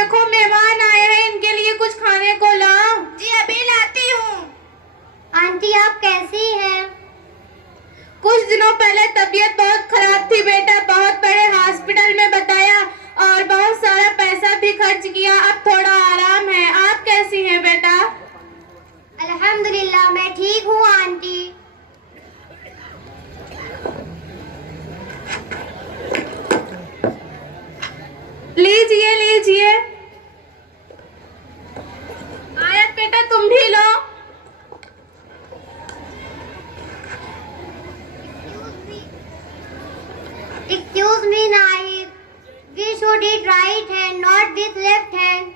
देखो मेहमान आए हैं, इनके लिए कुछ खाने को लाओ। जी अभी लाती हूँ। आंटी आप कैसी हैं? कुछ दिनों पहले तबीयत बहुत खराब थी बेटा, बहुत बड़े हॉस्पिटल में बताया और बहुत सारा पैसा भी खर्च किया, अब थोड़ा आराम है। आप कैसी हैं बेटा? अल्हम्दुलिल्लाह मैं ठीक हूँ आंटी। लीजिए लीजिए। आयत बेटा तुम भी लो। Excuse me Nahid, we should eat right hand not with left hand.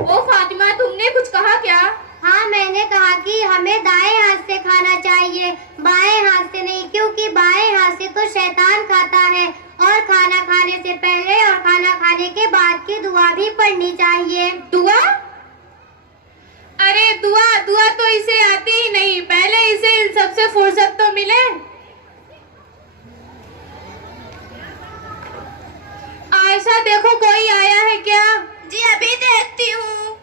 ओ फातिमा तुमने कुछ कहा क्या? हाँ मैंने कहा कि हमें दाएं हाथ से खाना चाहिए, बाएं हाथ से नहीं, क्योंकि बाएं हाथ से तो शैतान खाता है और खाना खाने से पहले और खाना खाने के बाद की दुआ भी पढ़नी चाहिए। दुआ? अरे दुआ दुआ तो इसे आती ही नहीं, पहले इसे इन सबसे फुर्सत तो मिले। आयशा देखो कोई आया है क्या? जी अभी देखती हूँ।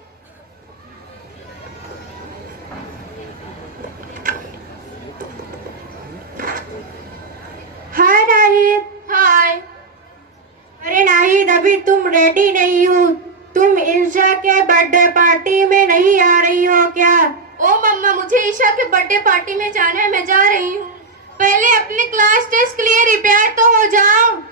हाय नाहिद। हाय। अरे नाहिद अभी तुम रेडी नहीं हो, तुम ईशा के बर्थडे पार्टी में नहीं आ रही हो क्या? ओ मम्मा मुझे ईशा के बर्थडे पार्टी में जाना है, मैं जा रही हूँ। पहले अपने क्लास टेस्ट के लिए रिपेयर तो हो जाओ।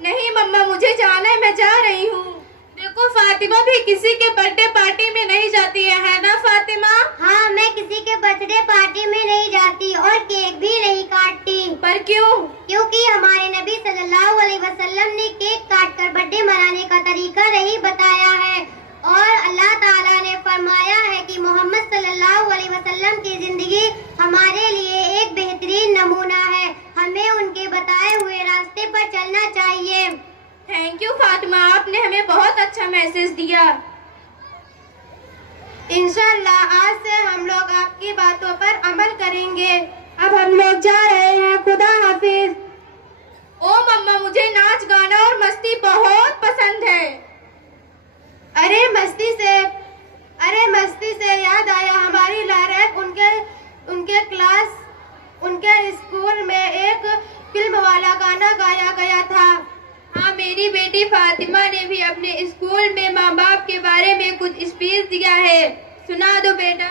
नहीं मम्मा मुझे जाना है, मैं जा रही हूँ। देखो फातिमा भी किसी के बर्थडे पार्टी में नहीं जाती है ना फातिमा? हाँ मैं किसी के बर्थडे पार्टी में नहीं जाती और केक भी नहीं काटती। पर क्यों? क्योंकि हमारे नबी सल्लल्लाहु अलैहि वसल्लम ने केक काटकर बर्थडे मनाने का तरीका नहीं बताया है और अल्लाह ताला ने फरमाया है कि मोहम्मद सल्लल्लाहु अलैहि वसल्लम की जिंदगी हमारे लिए एक बेहतरीन नमूना है, हमें उनके बताए हुए रास्ते पर चलना चाहिए। थैंक यू फातिमा, आपने हमें बहुत अच्छा मैसेज दिया। इंशाल्लाह आज से हम लोग आपकी बातों पर अमल करेंगे। अब हम लोग जा रहे हैं, खुदा हाफिज। ओ मम्मा मुझे नाच गाना और मस्ती बहुत पसंद है। अरे मस्ती से याद आया, हमारी लायक उनके स्कूल में एक फिल्म वाला गाना गाया गया था। हाँ मेरी बेटी फातिमा ने भी अपने स्कूल में माँ बाप के बारे में कुछ स्पीच दिया है, सुना दो बेटा।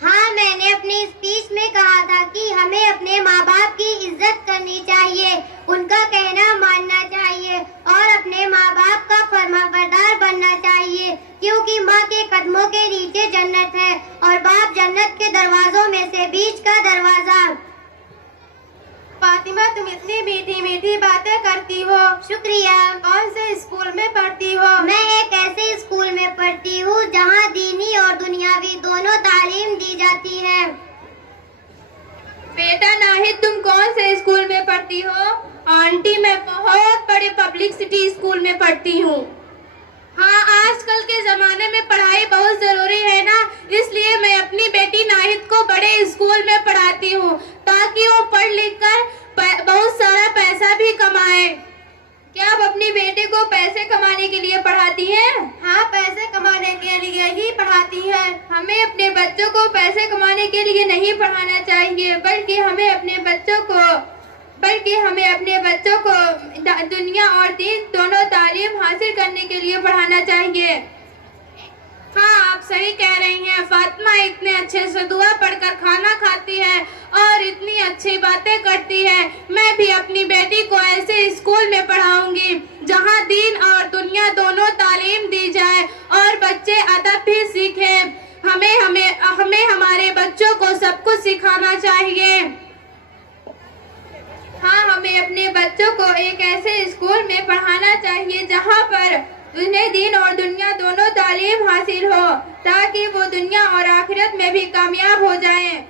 हाँ मैंने अपनी स्पीच में कहा था कि हमें अपने माँ बाप की इज्जत करनी चाहिए, उनका कहना मानना चाहिए और अपने माँ बाप का फरमाबरदार बनना चाहिए, क्योंकि माँ के कदमों के नीचे जन्नत है और बाप जन्नत के दरवाजों में से बीच का दरवाजा। फातिमा तुम इतनी मीठी मीठी बातें करती हो। शुक्रिया। कौन से स्कूल में पढ़ती हो? मैं एक ऐसे स्कूल में पढ़ती हूँ जहाँ दीनी और दुनियावी दोनों तालीम दी जाती है। बेटा नाहिद तुम कौन से स्कूल में पढ़ती हो? आंटी मैं बहुत बड़े पब्लिक सिटी स्कूल में पढ़ती हूँ। हाँ आजकल के जमाने में पढ़ाई बहुत जरूरी है ना, इसलिए मैं अपनी बेटी नाहिद को बड़े स्कूल में पढ़ाती हूँ ताकि वो पढ़ लिख कर बहुत सारा पैसा भी कमाए। क्या आप अपनी बेटी को पैसे कमाने के लिए पढ़ाती हैं? हाँ पैसे कमाने के लिए ही पढ़ाती हैं। हमें अपने बच्चों को पैसे कमाने के लिए नहीं पढ़ाना चाहिए, बल्कि हमें अपने बच्चों को दुनिया और दीन दोनों तालीम हासिल करने के लिए पढ़ाना चाहिए। हाँ आप सही कह रही हैं, फातिमा इतने अच्छे से दुआ पढ़कर खाना खाती है और इतनी अच्छी बातें करती है। मैं भी अपनी बेटी को ऐसे स्कूल में पढ़ाऊंगी जहाँ दीन और दुनिया दोनों तालीम दी जाए और बच्चे अदब भी सीखे। हमें हमारे बच्चों को सब कुछ सिखाना चाहिए। हाँ हमें अपने बच्चों को एक ऐसे स्कूल में पढ़ाना चाहिए जहाँ पर उन्हें दीन और दुनिया दोनों तालीम हासिल हो, ताकि वो दुनिया और आखिरत में भी कामयाब हो जाएं।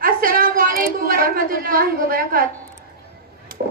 अस्सलाम वालेकुम व रहमतुल्लाहि व बरकातहू।